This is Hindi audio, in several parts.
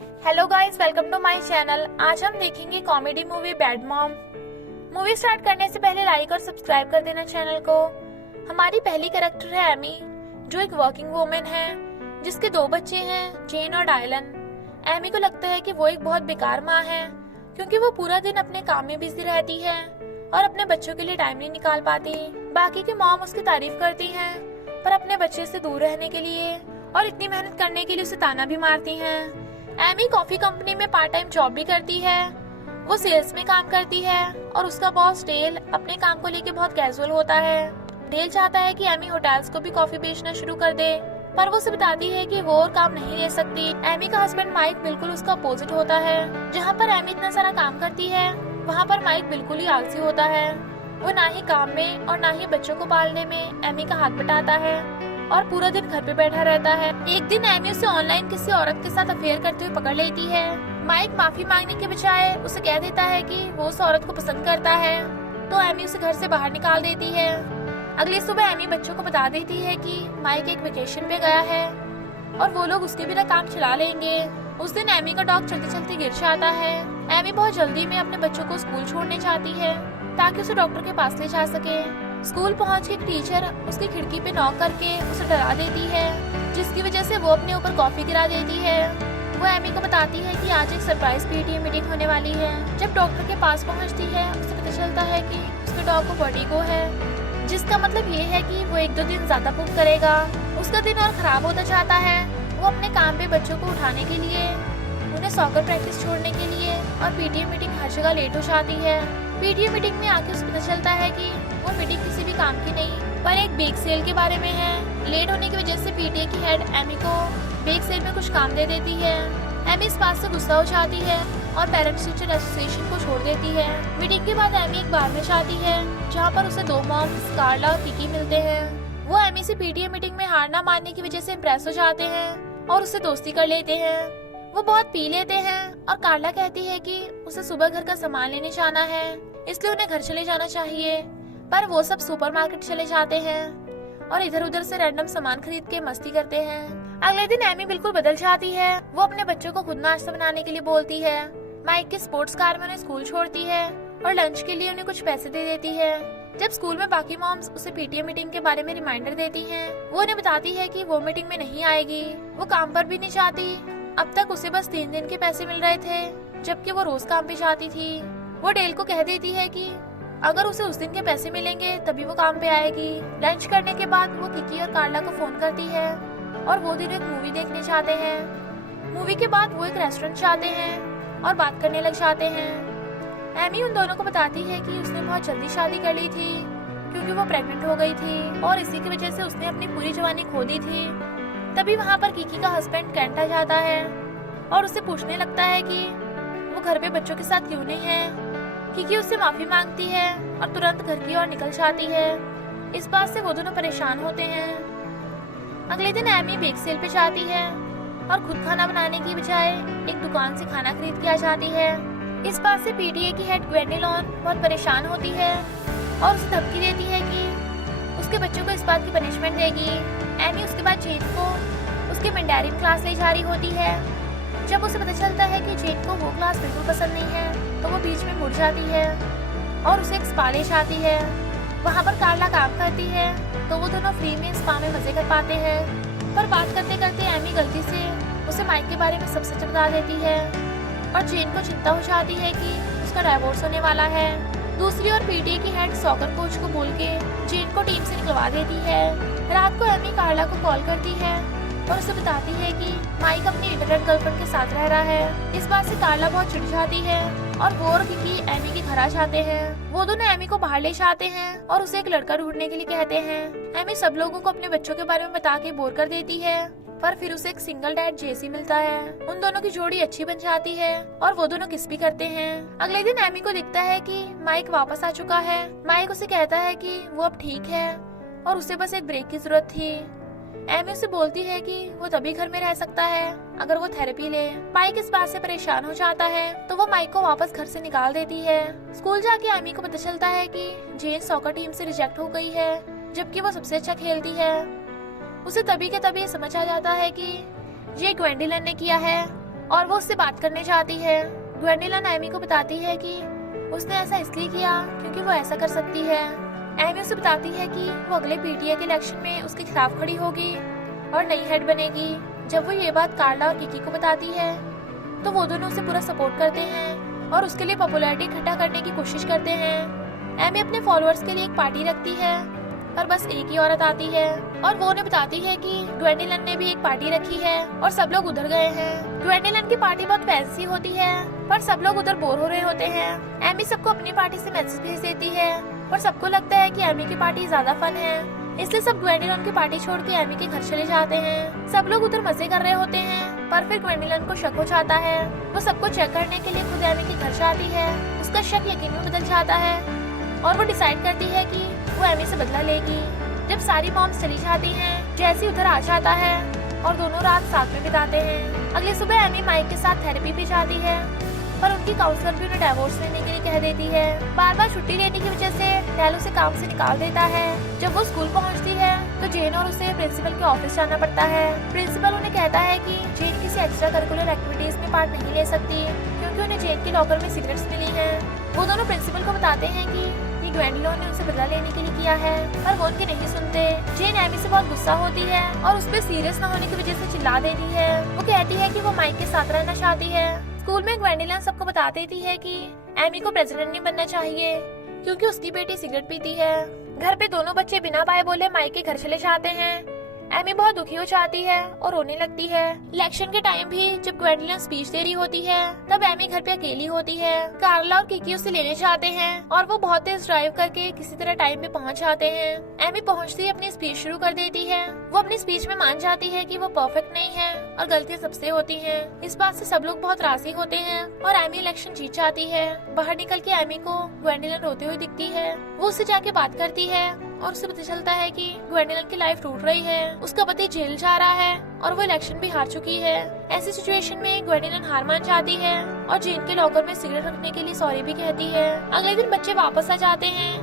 Hello guys, welcome to my channel. आज हम देखेंगे comedy movie bad mom. Movie start करने से पहले लाइक और सब्सक्राइब कर देना चैनल को। हमारी पहली कैरेक्टर है एमी, जो एक वर्किंग वुमेन है जिसके 2 बच्चे हैं, जेन और डायलन। एमी को लगता है कि वो एक बहुत बेकार माँ है, क्योंकि वो पूरा दिन अपने काम में बिजी रहती है और अपने बच्चों के लिए टाइम नहीं निकाल पाती। बाकी की मॉम उसकी तारीफ करती हैं, पर अपने बच्चे से दूर रहने के लिए और इतनी मेहनत करने के लिए उसे ताना भी मारती हैं। एमी कॉफी कंपनी में पार्ट टाइम जॉब भी करती है। वो सेल्स में काम करती है और उसका बॉस डेल अपने काम को लेके बहुत कैजुअल होता है। डेल चाहता है कि एमी होटल्स को भी कॉफी बेचना शुरू कर दे, पर वो उसे बताती है कि वो और काम नहीं ले सकती। एमी का हस्बैंड माइक बिल्कुल उसका अपोजिट होता है। जहाँ पर एमी इतना सारा काम करती है, वहाँ पर माइक बिल्कुल ही आलसी होता है। वो ना ही काम में और ना ही बच्चों को पालने में एमी का हाथ बटाता है और पूरा दिन घर पे बैठा रहता है। एक दिन एमी उसे ऑनलाइन किसी औरत के साथ अफेयर करते हुए पकड़ लेती है। माइक माफी मांगने के बजाय उसे कह देता है कि वो उस औरत को पसंद करता है, तो एमी उसे घर से बाहर निकाल देती है। अगली सुबह एमी बच्चों को बता देती है कि माइक एक वेकेशन पे गया है और वो लोग उसके बिना काम चला लेंगे। उस दिन एमी का डॉग चलते चलते गिर जाता है। एमी बहुत जल्दी में अपने बच्चों को स्कूल छोड़ने चाहती है ताकि उसे डॉक्टर के पास ले जा सके। स्कूल पहुंच के टीचर उसकी खिड़की पे नॉक करके उसे डरा देती है, जिसकी वजह से वो अपने ऊपर कॉफी गिरा देती है। वो एमी को बताती है कि आज एक सरप्राइज पीटीए मीटिंग होने वाली है। जब डॉक्टर के पास पहुंचती है, उसे पता चलता है कि उसके डॉग को वर्टिगो है, जिसका मतलब ये है कि वो 1-2 दिन ज्यादा पुप करेगा। उसका दिन और खराब होता जाता है। वो अपने काम पे बच्चों को उठाने के लिए, उन्हें सॉकर प्रैक्टिस छोड़ने के लिए और पीटीए मीटिंग हर जगह लेट हो जाती है। पीटीए मीटिंग में आके उसे पता चलता है कि वो मीटिंग किसी भी काम की नहीं, पर एक बेक सेल के बारे में है। लेट होने की वजह से पीटीए की हेड एमी को बेक सेल में कुछ काम दे देती है। एमी इस बात से गुस्सा हो जाती है और पेरेंट्स टीचर एसोसिएशन को छोड़ देती है। मीटिंग के बाद एमी एक बार में जाती है, जहाँ पर उसे 2 मॉम्स कार्ला और किकी मिलते हैं। वो एमी से पीटीए मीटिंग में हार ना मानने की वजह से इम्प्रेस हो जाते हैं और उससे दोस्ती कर लेते हैं। वो बहुत पी लेते हैं और कार्ला कहती है कि उसे सुबह घर का सामान लेने जाना है, इसलिए उन्हें घर चले जाना चाहिए। पर वो सब सुपरमार्केट चले जाते हैं और इधर उधर से रैंडम सामान खरीद के मस्ती करते हैं। अगले दिन एमी बिल्कुल बदल जाती है। वो अपने बच्चों को खुद नाश्ता बनाने के लिए बोलती है। माइक के स्पोर्ट्स कार में उन्हें स्कूल छोड़ती है और लंच के लिए उन्हें कुछ पैसे दे देती है। जब स्कूल में बाकी मॉम्स उसे पीटीए मीटिंग के बारे में रिमाइंडर देती हैं, वो उन्हें बताती है कि वो मीटिंग में नहीं आएगी। वो काम पर भी नहीं जाती। अब तक उसे बस 3 दिन के पैसे मिल रहे थे, जबकि वो रोज काम पे जाती थी। वो डेल को कह देती है कि अगर उसे उस दिन के पैसे मिलेंगे तभी वो काम पे आएगी। लंच करने के बाद वो किकी और कार्ला को फोन करती है और वो दिन एक मूवी देखने जाते हैं। मूवी के बाद वो एक रेस्टोरेंट जाते हैं और बात करने लग जाते हैं। एमी उन दोनों को बताती है कि उसने बहुत जल्दी शादी कर ली थी, क्योंकि वो प्रेग्नेंट हो गई थी और इसी की वजह से उसने अपनी पूरी जवानी खो दी थी। तभी वहाँ पर किकी का हस्बैंड कैंट आ जाता है और उससे पूछने लगता है कि वो घर पे बच्चों के साथ क्यों नहीं है। किकी उससे माफी मांगती है और तुरंत घर की ओर निकल जाती है। इस बात से वो दोनों परेशान होते हैं। अगले दिन एमी बेक सेल पे जाती है और खुद खाना बनाने की बजाय एक दुकान से खाना खरीद के आ जाती है। इस बात से पीटीए की हेड ग्वेंडोलिन बहुत परेशान होती है और उसे धमकी देती है कि उसके बच्चों को इस बात की पनिशमेंट देगी। एमी उसके बाद जेन को उसके मैंडेरिन क्लास ले जा रही होती है। जब उसे पता चलता है कि जेन को वो क्लास बिल्कुल पसंद नहीं है, तो वो बीच में मुड़ जाती है और उसे एक स्पा ले जाती है। वहाँ पर कार्ला काम करती है, तो वो दोनों फ्री में स्पा में मजे कर पाते हैं। पर बात करते करते एमी गलती से उसे माइक के बारे में सब सच बता देती है और जेन को चिंता हो जाती है कि उसका डाइवोर्स होने वाला है। दूसरी ओर पीटीए की हेड सॉकर कोच को बोल के जेन को टीम से निकलवा देती है। रात को एमी कार्ला को कॉल करती है और उसे बताती है कि माइक अपनी इंटरनेट गर्लफ्रेंड के साथ रह रहा है। इस बात से कार्ला बहुत चिढ़ जाती है और वो और किकी एमी के घर आ जाते हैं। वो दोनों एमी को बाहर ले जाते हैं और उसे एक लड़का ढूंढने के लिए कहते हैं। एमी सब लोगों को अपने बच्चों के बारे में बता के बोर कर देती है, पर फिर उसे एक सिंगल डैड जेसी मिलता है। उन दोनों की जोड़ी अच्छी बन जाती है और वो दोनों किस भी करते हैं। अगले दिन एमी को दिखता है कि माइक वापस आ चुका है। माइक उसे कहता है कि वो अब ठीक है और उसे बस एक ब्रेक की जरूरत थी। एमी उसे बोलती है कि वो तभी घर में रह सकता है अगर वो थेरेपी ले। माइक इस बात से परेशान हो जाता है, तो वो माइक को वापस घर से निकाल देती है। स्कूल जाके एमी को पता चलता है कि जेन सॉकर टीम से रिजेक्ट हो गई है, जबकि वो सबसे अच्छा खेलती है। उसे तभी के तभी समझ आ जाता है कि ये ग्वेंडोलिन ने किया है। और वो उससे बात करने चाहती है। ग्वेंडोलिन एमी को बताती है कि उसने ऐसा इसलिए किया क्योंकि वो ऐसा कर सकती है। एमी उसे बताती है कि वो अगले पीटीए के इलेक्शन में उसके खिलाफ खड़ी होगी और नई हेड बनेगी। जब वो ये बात कार्ला और किकी को बताती है तो वो दोनों उसे पूरा सपोर्ट करते हैं और उसके लिए पॉपुलैरिटी इकट्ठा करने की कोशिश करते हैं। एमी अपने फॉलोअर्स के लिए एक पार्टी रखती है पर बस एक ही औरत आती है और वो उन्हें बताती है कि ग्वेंडोलिन ने भी एक पार्टी रखी है और सब लोग उधर गए हैं। ग्वेंडोलिन की पार्टी बहुत फैंसी होती है पर सब लोग उधर बोर हो रहे होते हैं। एमी सबको अपनी पार्टी से मैसेज भेज देती है और सबको लगता है कि एमी की पार्टी ज्यादा फन है, इसलिए सब ग्वेंडोलिन की पार्टी छोड़ के एमी के घर चले जाते हैं। सब लोग उधर मजे कर रहे होते हैं पर फिर ग्वेंडोलिन को शक हो जाता है। वो सबको चेक करने के लिए खुद एमी के घर जाती है। उसका शक यकीन में बदल जाता है और वो डिसाइड करती है कि वो एमी से बदला लेगी। जब सारी मॉम्स चली जाती हैं, जैसी उधर आ जाता है और दोनों रात साथ में बिताते हैं। अगली सुबह एमी माइक के साथ थेरेपी पे जाती है पर उनकी काउंसलर भी उन्हें डिवोर्स लेने के लिए कह देती है। बार बार छुट्टी लेने की वजह से डैल उसे काम से निकाल देता है। जब वो स्कूल पहुंचती है तो जेन और उसे प्रिंसिपल के ऑफिस जाना पड़ता है। प्रिंसिपल उन्हें कहता है कि जेन किसी एक्स्ट्रा करिकुलर एक्टिविटीज में पार्ट नहीं ले सकती क्योंकि उन्हें जेन के लॉकर में सिगरेट्स मिली हैं। वो दोनों प्रिंसिपल को बताते हैं कि ये ग्वेंडोलिन ने उनसे बदला लेने के लिए किया है पर वो उनकी नहीं सुनते। जेन एमी से बहुत गुस्सा होती है और उस पर सीरियस न होने की वजह से चिल्ला देती है। वो कहती है कि वो माइक के साथ रहना चाहती है। स्कूल में ग्वेंडोलिन सबको बता देती है कि एमी को प्रेसिडेंट नहीं बनना चाहिए क्योंकि उसकी बेटी सिगरेट पीती है। घर पे दोनों बच्चे बिना बाय बोले माइक के घर चले जाते हैं। एमी बहुत दुखी हो जाती है और रोने लगती है। इलेक्शन के टाइम भी जब ग्वेंडोलिन स्पीच दे रही होती है तब एमी घर पे अकेली होती है। कार्ला और किकी उसे लेने जाते हैं और वो बहुत तेज ड्राइव करके किसी तरह टाइम पे पहुंच जाते हैं। एमी पहुंचती ही अपनी स्पीच शुरू कर देती है। वो अपनी स्पीच में मान जाती है कि वो परफेक्ट नहीं है और गलतियां सबसे होती हैं। इस बात से सब लोग बहुत राजी होते हैं और एमी इलेक्शन जीत जाती है। बाहर निकल के एमी को ग्वेंडोलिन रोते हुए दिखती है। वो उससे जाके बात करती है और उसे पता चलता है कि ग्वेंडोलिन की लाइफ टूट रही है। उसका पति जेल जा रहा है और वो इलेक्शन भी हार चुकी है। ऐसी सिचुएशन में ग्वेंडोलिन हार मान जाती है और जेन के लॉकर में सिगरेट रखने के लिए सॉरी भी कहती है। अगले दिन बच्चे वापस आ जाते हैं।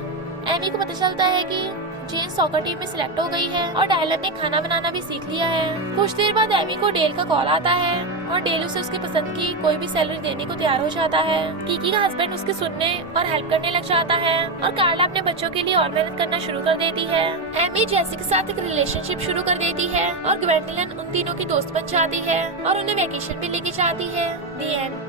एमी को पता चलता है कि जेन सॉकर टीम में सिलेक्ट हो गई है और डायलर ने खाना बनाना भी सीख लिया है। कुछ देर बाद एमी को डेल का कॉल आता है और डेल उसे उसके पसंद की कोई भी सैलरी देने को तैयार हो जाता है। किकी का हस्बैंड उसके सुनने और हेल्प करने लग जाता है और कार्ला अपने बच्चों के लिए और मेहनत करना शुरू कर देती है। एमी जेसी के साथ एक रिलेशनशिप शुरू कर देती है और ग्वेंडोलिन उन तीनों की दोस्त बन जाती है और उन्हें वेकेशन भी लेके जाती है। दी एंड।